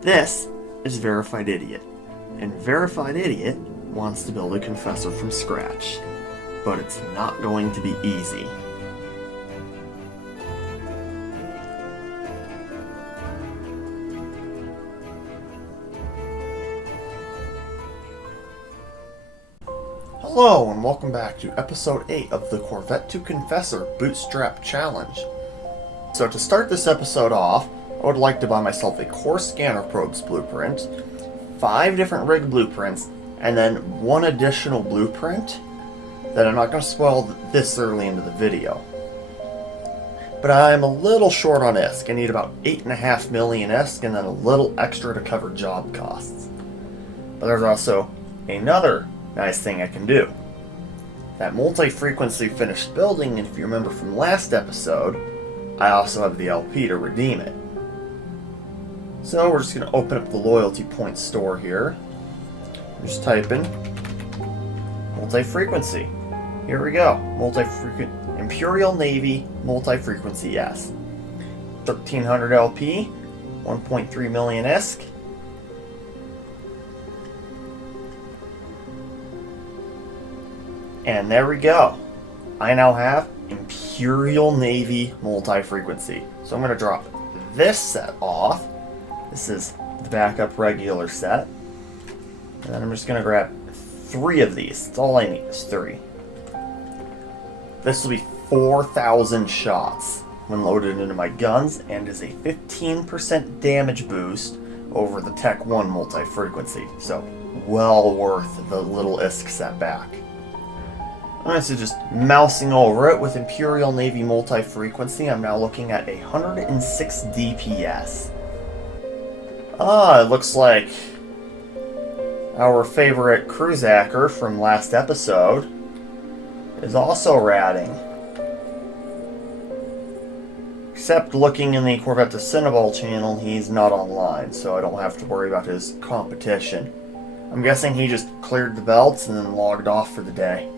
This is Verified Idiot, and Verified Idiot wants to build a Confessor from scratch, but it's not going to be easy. Hello, and welcome back to Episode 8 of the Corvette to Confessor Bootstrap Challenge. So to start this episode off, I would like to buy myself a core scanner probes blueprint, 5 different rig blueprints, and then 1 additional blueprint that I'm not going to spoil this early into the video. But I'm a little short on ISK. I need about 8.5 million ISK and then a little extra to cover job costs. But there's also another nice thing I can do. That multi-frequency finished building, and if you remember from last episode, I also have the LP to redeem it. So we're just going to open up the loyalty point store here. Just type in multi-frequency. Here we go. Imperial Navy multi-frequency S. 1300 LP, 1.3 million ISK. And there we go. I now have Imperial Navy multi-frequency. So I'm going to drop this set off. This is the backup regular set. And then I'm just going to grab 3 of these. That's all I need is 3. This will be 4,000 shots when loaded into my guns and is a 15% damage boost over the Tech 1 multi-frequency. So well worth the little ISK setback. Alright, so just mousing over it with Imperial Navy multi-frequency, I'm now looking at 106 DPS. It looks like our favorite cruisacker from last episode is also ratting. Except looking in the Corvette to Cinnaball channel, he's not online, so I don't have to worry about his competition. I'm guessing he just cleared the belts and then logged off for the day.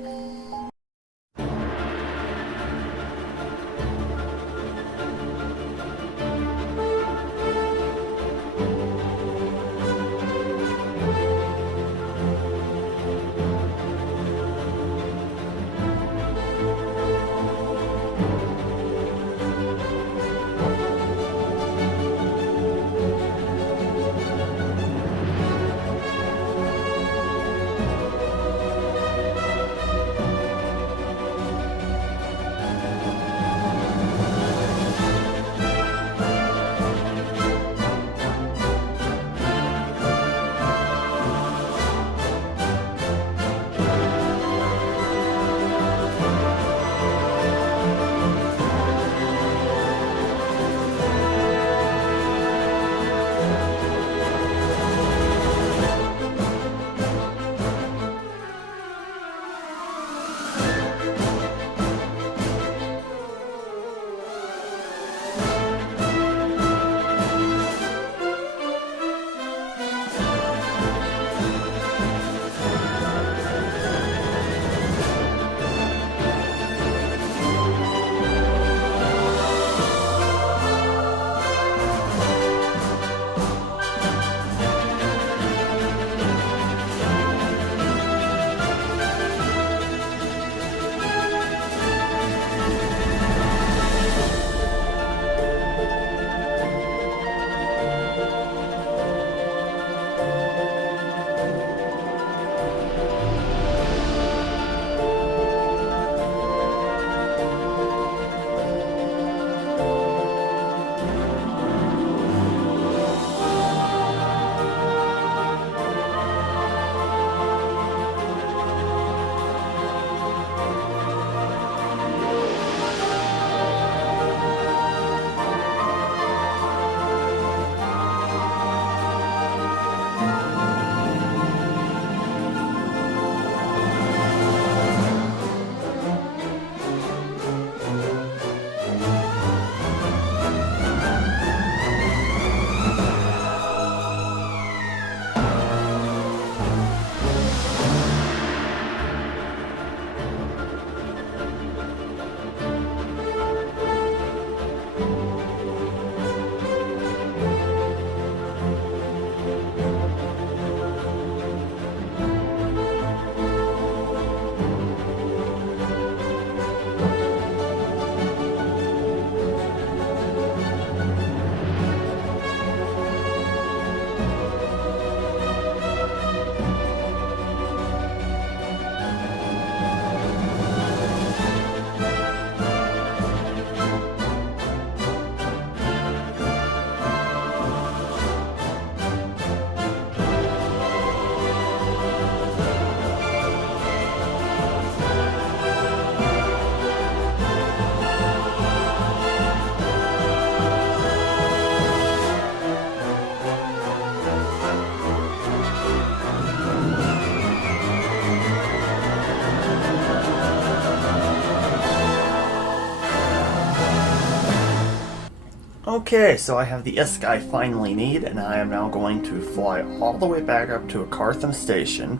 Okay, so I have the ISK I finally need, and I am now going to fly all the way back up to Acartham Station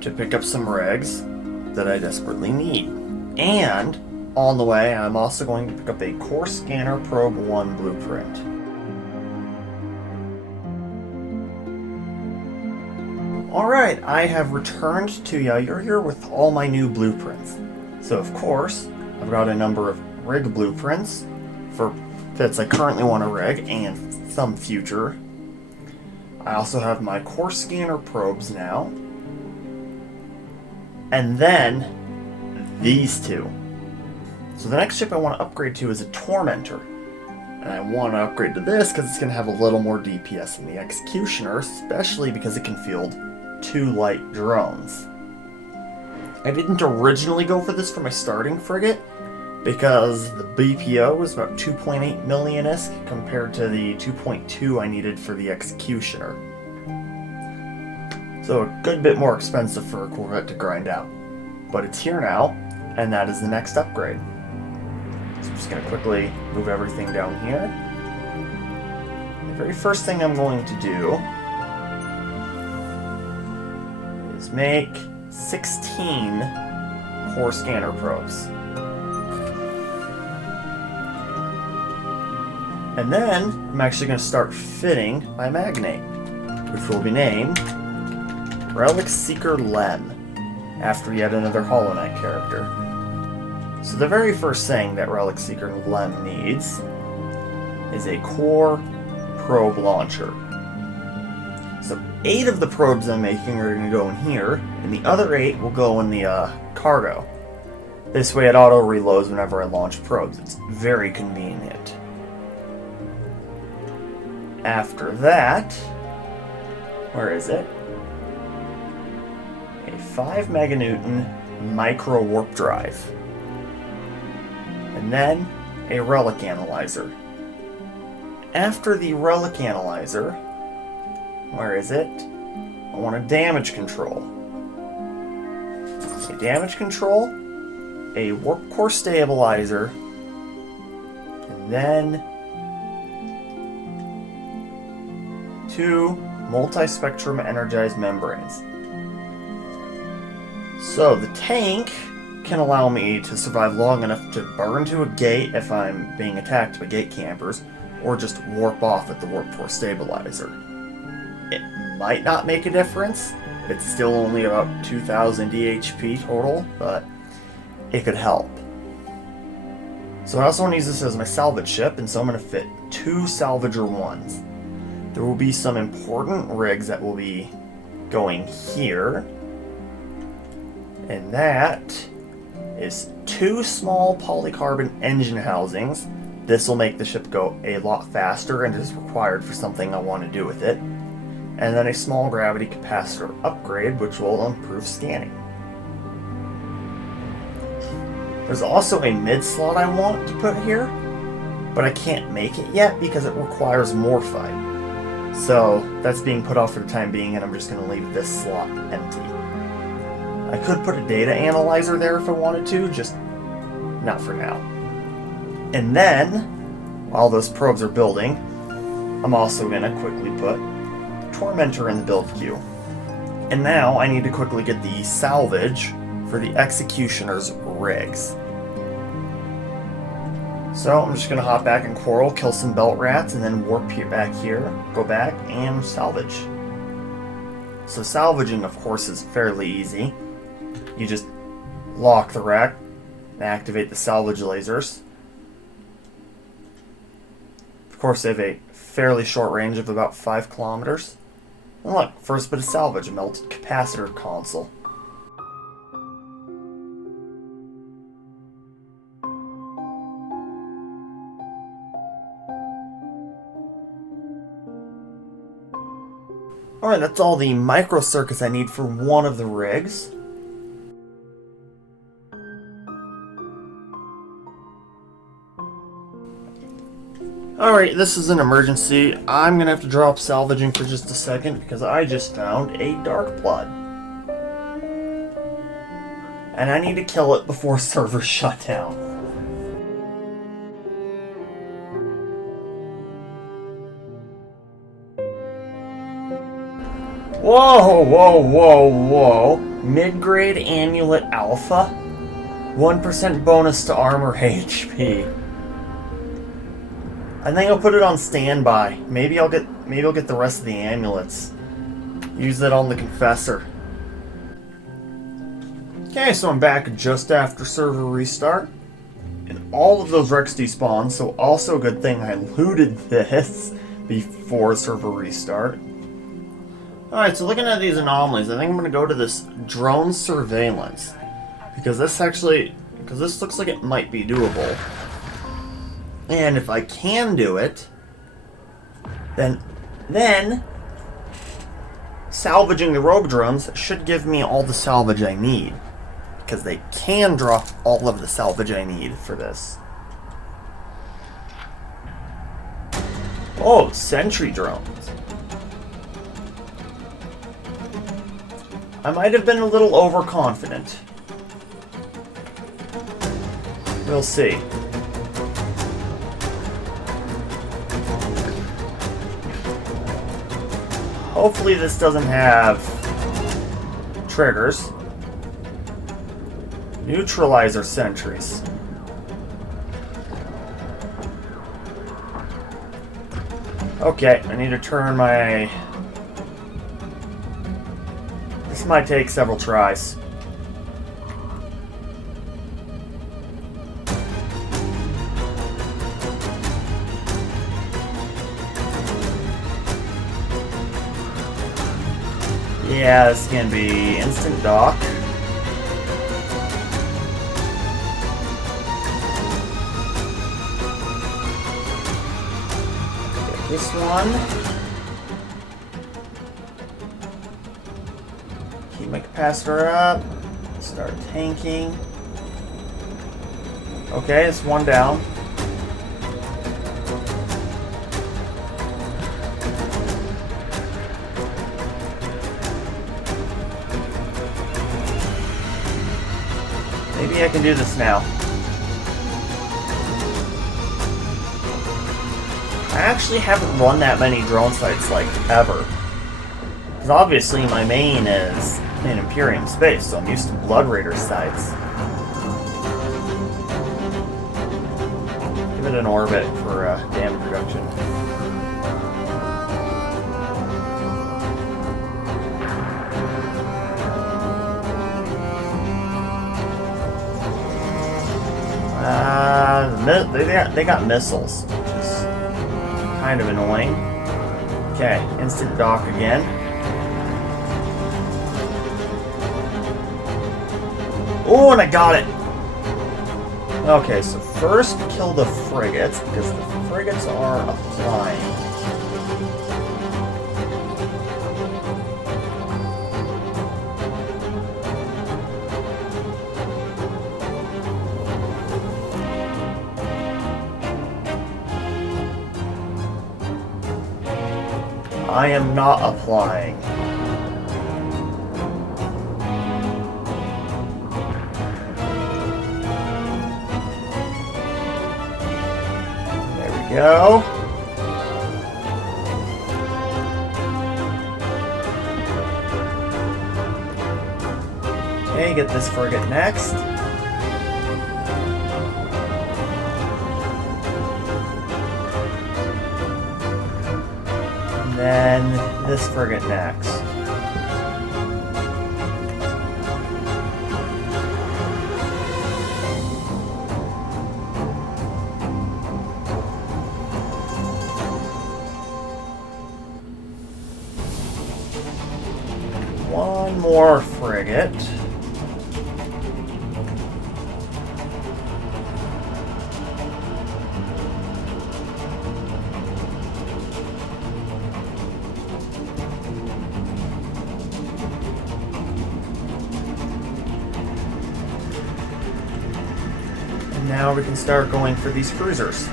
to pick up some rigs that I desperately need. And on the way, I'm also going to pick up a Core Scanner Probe 1 blueprint. Alright, I have returned to Yair with all my new blueprints. So of course, I've got a number of rig blueprints for fits I currently want to rig and some future. I also have my Core Scanner probes now. And then these two. So the next ship I want to upgrade to is a Tormentor. And I want to upgrade to this because it's going to have a little more DPS than the Executioner, especially because it can field 2 light drones. I didn't originally go for this for my starting frigate because the BPO was about 2.8 million ISK compared to the 2.2 I needed for the Executioner. So a good bit more expensive for a Corvette to grind out. But it's here now, and that is the next upgrade. So I'm just going to quickly move everything down here. The very first thing I'm going to do is make 16 Core Scanner probes. And then I'm actually going to start fitting my Magnate, which will be named Relic Seeker Lem, after yet another Hollowknight character. So the very first thing that Relic Seeker Lem needs is a Core Probe Launcher. So 8 of the probes I'm making are going to go in here, and the other 8 will go in the cargo. This way it auto-reloads whenever I launch probes. It's very convenient. After that, where is it? A 5 meganewton micro warp drive. And then a relic analyzer. After the relic analyzer, where is it? I want a damage control. A damage control, a warp core stabilizer, and then 2 multi-spectrum energized membranes. So the tank can allow me to survive long enough to burn to a gate if I'm being attacked by gate campers, or just warp off at the warp core stabilizer. It might not make a difference. It's still only about 2,000 DHP total, but it could help. So I also want to use this as my salvage ship, and so I'm going to fit 2 Salvager 1s. There will be some important rigs that will be going here. And that is 2 small polycarbon engine housings. This will make the ship go a lot faster and is required for something I want to do with it. And then a small gravity capacitor upgrade, which will improve scanning. There's also a mid slot I want to put here, but I can't make it yet because it requires morphite. So that's being put off for the time being, and I'm just going to leave this slot empty. I could put a data analyzer there if I wanted to, just not for now. And then, while those probes are building, I'm also going to quickly put Tormentor in the build queue. And now I need to quickly get the salvage for the Executioner's rigs. So I'm just going to hop back in Quirrel, kill some belt rats, and then warp back here, go back, and salvage. So salvaging, of course, is fairly easy. You just lock the rack and activate the salvage lasers. Of course, they have a fairly short range of about 5 kilometers. And look, first bit of salvage, a melted capacitor console. Alright, that's all the microcircuits I need for one of the rigs. Alright, this is an emergency. I'm gonna have to drop salvaging for just a second because I just found a dark blood. And I need to kill it before servers shut down. Whoa, whoa, whoa, whoa. Mid-grade amulet alpha. 1% bonus to armor HP. I think I'll put it on standby. Maybe I'll get the rest of the amulets. Use that on the Confessor. Okay, so I'm back just after server restart. And all of those wrecks despawned, so also a good thing I looted this before server restart. Alright, so looking at these anomalies, I think I'm going to go to this drone surveillance. Because this looks like it might be doable. And if I can do it, then salvaging the rogue drones should give me all the salvage I need. Because they can drop all of the salvage I need for this. Oh, sentry drones. I might have been a little overconfident. We'll see. Hopefully this doesn't have triggers. Neutralizer sentries. Okay, I need to turn my... This might take several tries. Yeah, this can be instant dock. Get this one. Keep my capacitor up. Start tanking. Okay, it's one down. Maybe I can do this now. I actually haven't run that many drone sites, like, ever. Because obviously my main is in Imperium space, so I'm used to Blood Raider sites. Give it an orbit for damage reduction. They got missiles, which is kind of annoying. Okay, instant dock again. Oh, and I got it! Okay, so first kill the frigates, because the frigates are applying. I am not applying. There we go. Okay, get this frigate next. Then this frigate next. One more frigate. Now we can start going for these cruisers.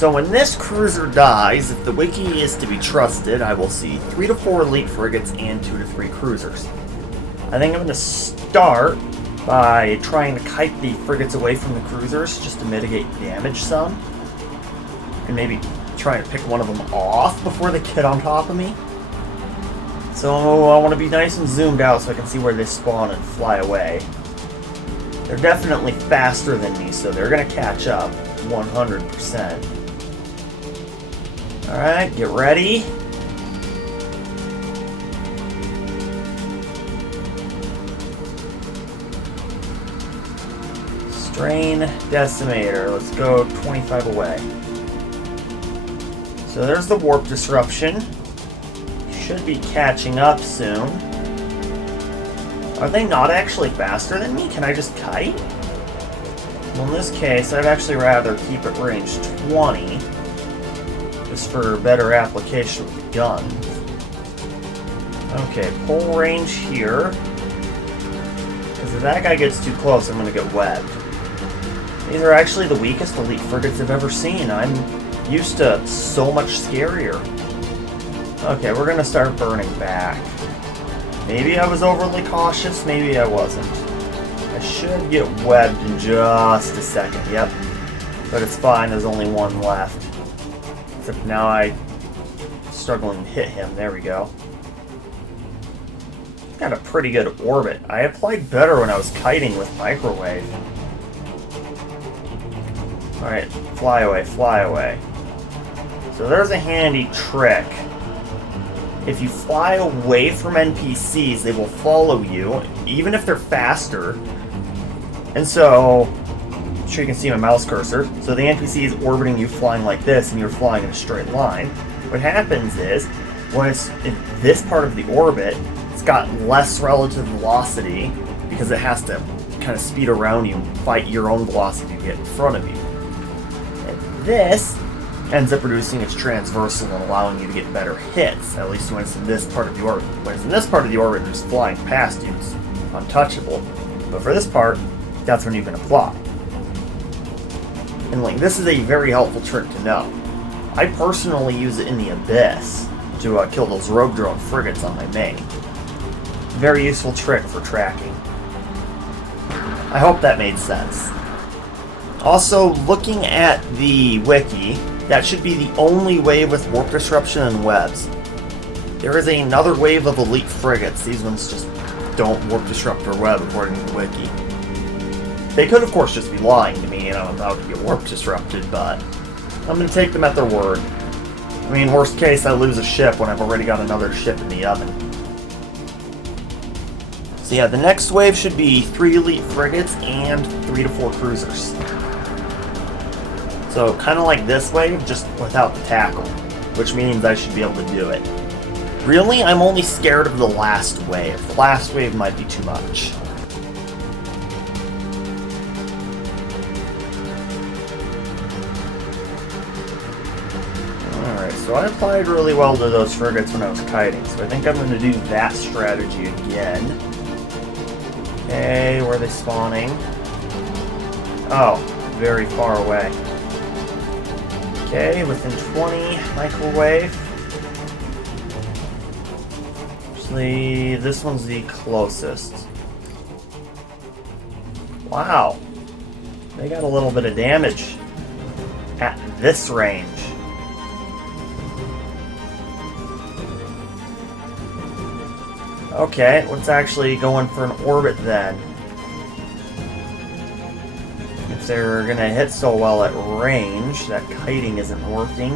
So when this cruiser dies, if the wiki is to be trusted, I will see 3 to 4 elite frigates and 2 to 3 cruisers. I think I'm going to start by trying to kite the frigates away from the cruisers just to mitigate damage some. And maybe try to pick one of them off before they get on top of me. So I want to be nice and zoomed out so I can see where they spawn and fly away. They're definitely faster than me, so they're going to catch up 100%. Alright, get ready. Strain Decimator. Let's go 25 away. So there's the warp disruption. Should be catching up soon. Are they not actually faster than me? Can I just kite? Well, in this case, I'd actually rather keep it range 20. Just for better application with the gun. Okay, pull range here. Because if that guy gets too close, I'm going to get webbed. These are actually the weakest elite frigates I've ever seen. I'm used to so much scarier. Okay, we're gonna start burning back. Maybe I was overly cautious, maybe I wasn't. I should get webbed in just a second, yep. But it's fine, there's only one left. Except now I'm struggling to hit him, there we go. Got a pretty good orbit. I applied better when I was kiting with microwave. Alright, fly away, fly away. So there's a handy trick. If you fly away from NPCs, they will follow you, even if they're faster. And so, I'm sure you can see my mouse cursor. So the NPC is orbiting you flying like this, and you're flying in a straight line. What happens is, when it's in this part of the orbit, it's got less relative velocity, because it has to kind of speed around you and fight your own velocity to get in front of you. And this ends up reducing its transversal and allowing you to get better hits, at least when it's in this part of the orbit. When it's in this part of the orbit, just flying past you is untouchable. But for this part, that's when you can apply. And like, this is a very helpful trick to know. I personally use it in the Abyss to kill those rogue drone frigates on my main. Very useful trick for tracking. I hope that made sense. Also, looking at the wiki, that should be the only wave with warp disruption and webs. There is another wave of elite frigates. These ones just don't warp disrupt or web according to the wiki. They could, of course, just be lying to me and I'm about to get warp disrupted, but I'm going to take them at their word. I mean, worst case, I lose a ship when I've already got another ship in the oven. So yeah, the next wave should be 3 elite frigates and 3 to 4 cruisers. So, kind of like this wave, just without the tackle, which means I should be able to do it. Really, I'm only scared of the last wave. The last wave might be too much. Alright, so I applied really well to those frigates when I was kiting, so I think I'm going to do that strategy again. Okay, where are they spawning? Oh, very far away. Okay, within 20, microwave. Actually, this one's the closest. Wow. They got a little bit of damage at this range. Okay, let's actually go in for an orbit then. If they're gonna hit so well at range, that kiting isn't working.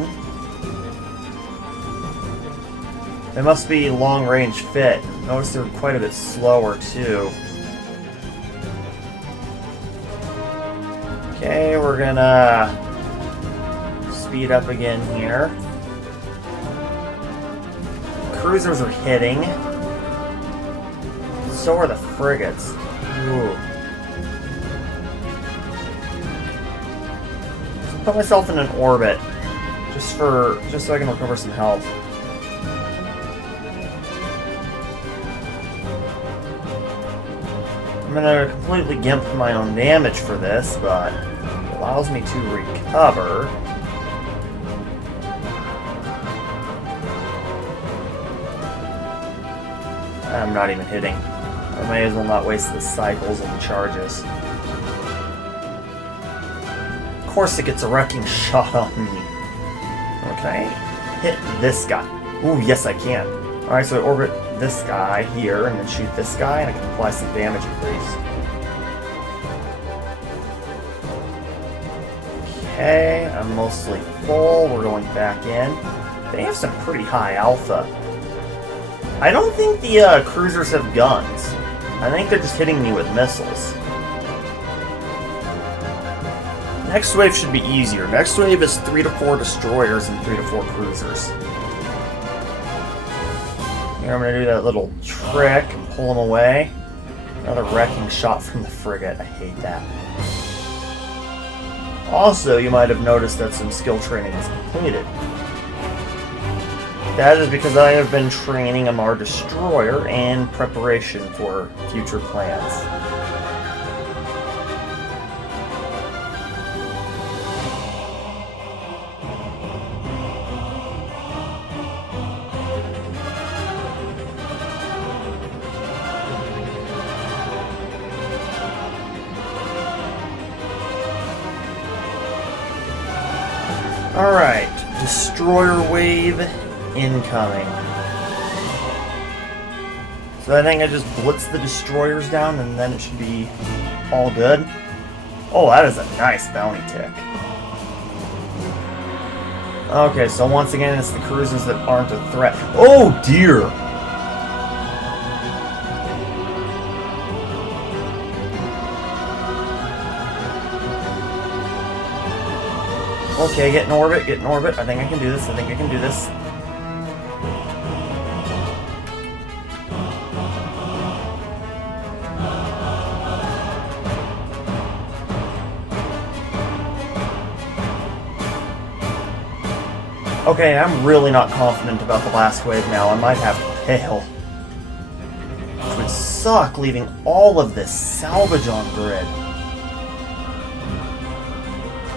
They must be long range fit. Notice they're quite a bit slower too. Okay, we're gonna speed up again here. Cruisers are hitting. So are the frigates. Ooh. Put myself in an orbit, just so I can recover some health. I'm gonna completely gimp my own damage for this, but it allows me to recover. I'm not even hitting. I may as well not waste the cycles and the charges. Of course it gets a wrecking shot on me. Okay, hit this guy. Ooh, yes I can. Alright, so I orbit this guy here and then shoot this guy and I can apply some damage increase. Okay, I'm mostly full. We're going back in. They have some pretty high alpha. I don't think the cruisers have guns. I think they're just hitting me with missiles. Next wave should be easier. Next wave is 3 to 4 destroyers and 3 to 4 cruisers. Here I'm going to do that little trick and pull them away. Another wrecking shot from the frigate. I hate that. Also, you might have noticed that some skill training is completed. That is because I have been training a Mar Destroyer in preparation for future plans. Alright, Destroyer Wave incoming. So I think I just blitz the destroyers down and then it should be all good. Oh, that is a nice bounty tick. Okay, so once again it's the cruisers that aren't a threat. Oh dear! Okay, get in orbit, get in orbit. I think I can do this, I think I can do this. Okay, I'm really not confident about the last wave now. I might have to fail. Which would suck, leaving all of this salvage on grid.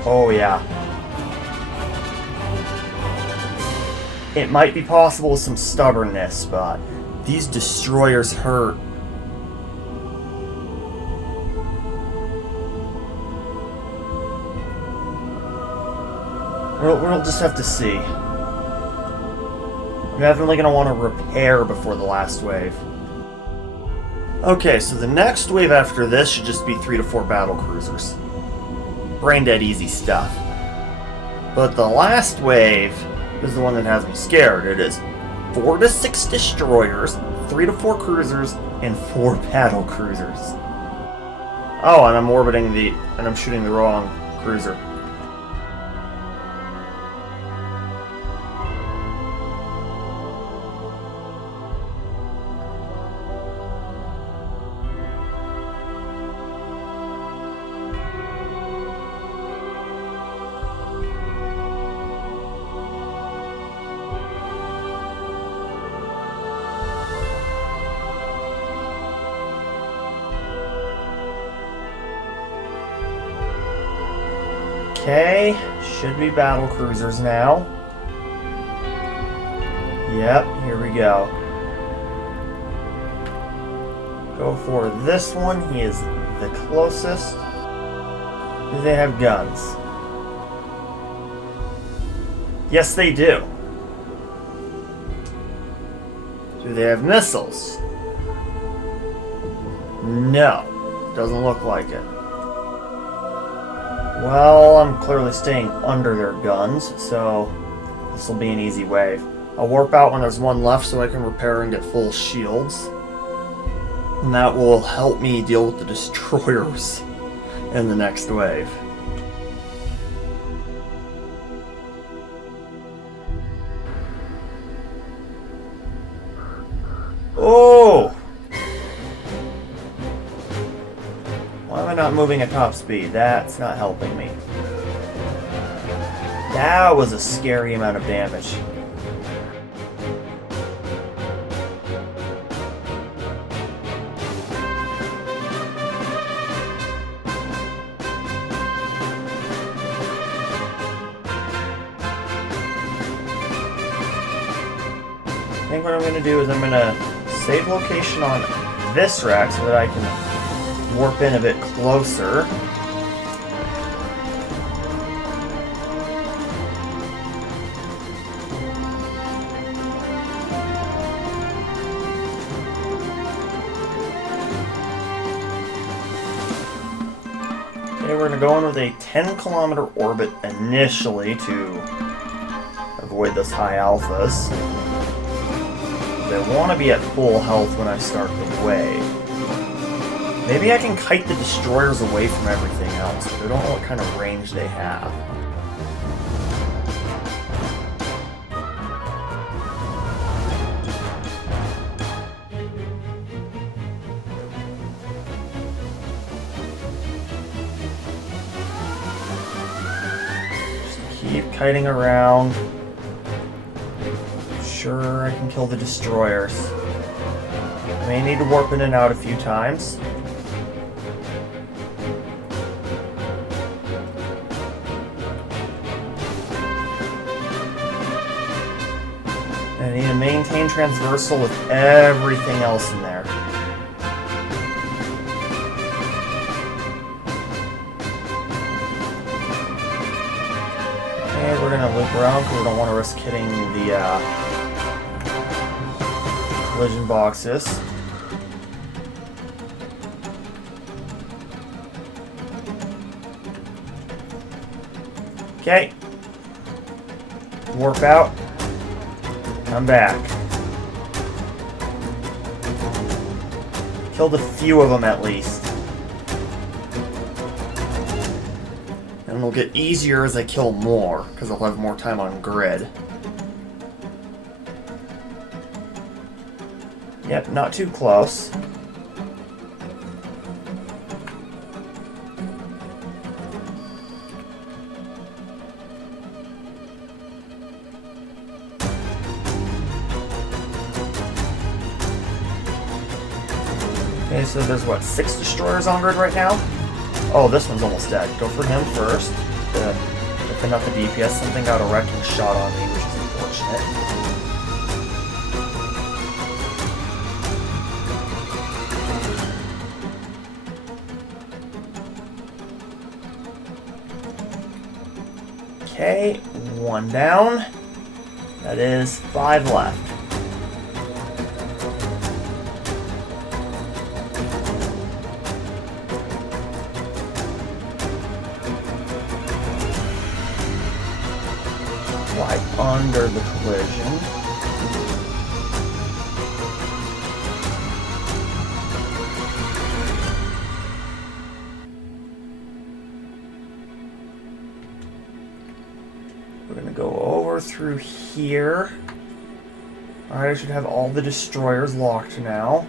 Oh yeah. It might be possible with some stubbornness, but these destroyers hurt. We'll just have to see. I'm definitely going to want to repair before the last wave. Okay, so the next wave after this should just be 3 to 4 battle cruisers. Brain dead easy stuff. But the last wave is the one that has me scared. It is 4 to 6 destroyers, 3 to 4 cruisers, and 4 battle cruisers. Oh, and I'm shooting the wrong cruiser. Okay, should be battle cruisers now. Yep, here we go. Go for this one, he is the closest. Do they have guns? Yes, they do. Do they have missiles? No, doesn't look like it. Well, I'm clearly staying under their guns, so this will be an easy wave. I'll warp out when there's one left so I can repair and get full shields. And that will help me deal with the destroyers in the next wave. Oh! Why am I not moving at top speed? That's not helping me. That was a scary amount of damage. I think what I'm going to do is I'm going to save location on this rack so that I can warp in a bit closer. Okay, we're going to go in with a 10-kilometer orbit initially to avoid those high alphas. I want to be at full health when I start the wave. Maybe I can kite the destroyers away from everything else, but I don't know what kind of range they have. Just keep kiting around. Sure, I can kill the destroyers. I may need to warp in and out a few times. I need to maintain transversal with everything else in there. Okay, we're gonna loop around because we don't want to risk hitting the collision boxes. Okay. Warp out. Come back. Killed a few of them at least. And it'll get easier as I kill more, because I'll have more time on grid. Yep, not too close. Okay, so there's what, 6 destroyers on grid right now? Oh, this one's almost dead. Go for him first. Defend out the DPS. Something got a wrecking shot on me, which is unfortunate. Okay, 1 down. That is 5 left. Slide under the collision. We're gonna go over through here. Alright, I should have all the destroyers locked now.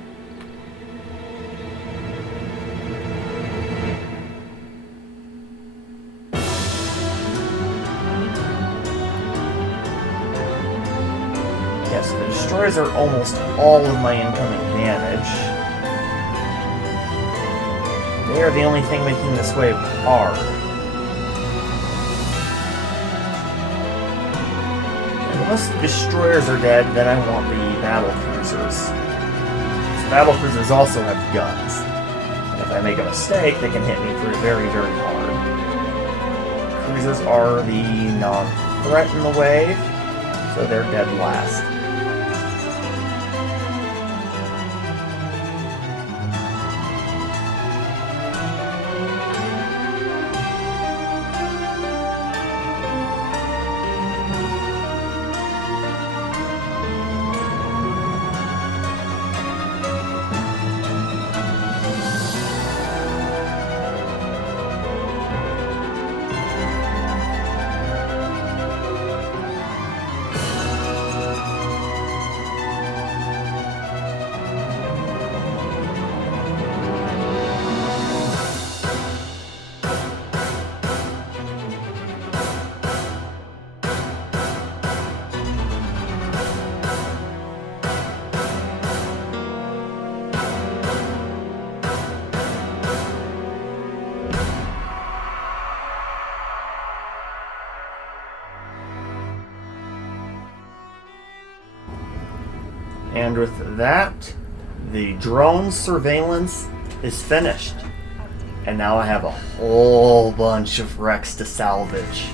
Yes, the destroyers are almost all of my incoming damage. They are the only thing making this wave hard. Unless the destroyers are dead, then I want the battle cruisers. So battle cruisers also have guns. And if I make a mistake, they can hit me very, very hard. Cruisers are the non-threat in the wave, so they're dead last. And with that, The drone surveillance is finished. And now I have a whole bunch of wrecks to salvage.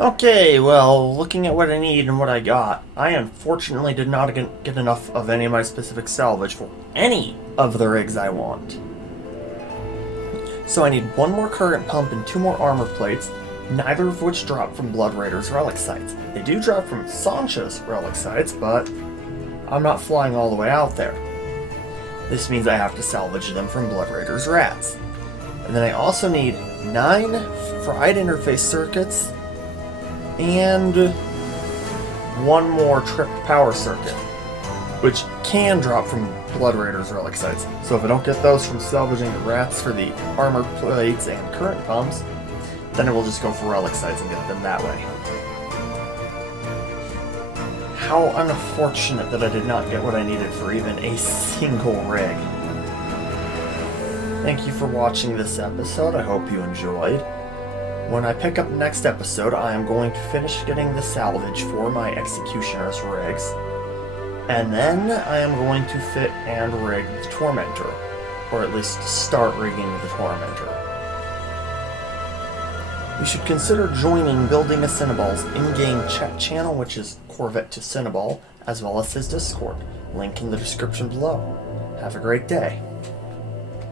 Okay, well, looking at what I need and what I got, I unfortunately did not get enough of any of my specific salvage for any of the rigs I want. So I need one more current pump and 2 more armor plates, neither of which drop from Blood Raider's relic sites. They do drop from Sancho's relic sites, but I'm not flying all the way out there. This means I have to salvage them from Blood Raider's rats. And then I also need 9 fried interface circuits, and 1 more tripped power circuit, which can drop from Blood Raider's relic sites. So if I don't get those from salvaging the rats for the armor plates and current pumps, then I will just go for relic sites and get them that way. How unfortunate that I did not get what I needed for even a single rig. Thank you for watching this episode. I hope you enjoyed. When I pick up the next episode, I am going to finish getting the salvage for my Executioner's rigs, and then I am going to fit and rig the Tormentor, or at least start rigging the Tormentor. You should consider joining Building a Cinnaball's in-game chat channel, which is Corvette to Cinnaball, as well as his Discord, link in the description below. Have a great day.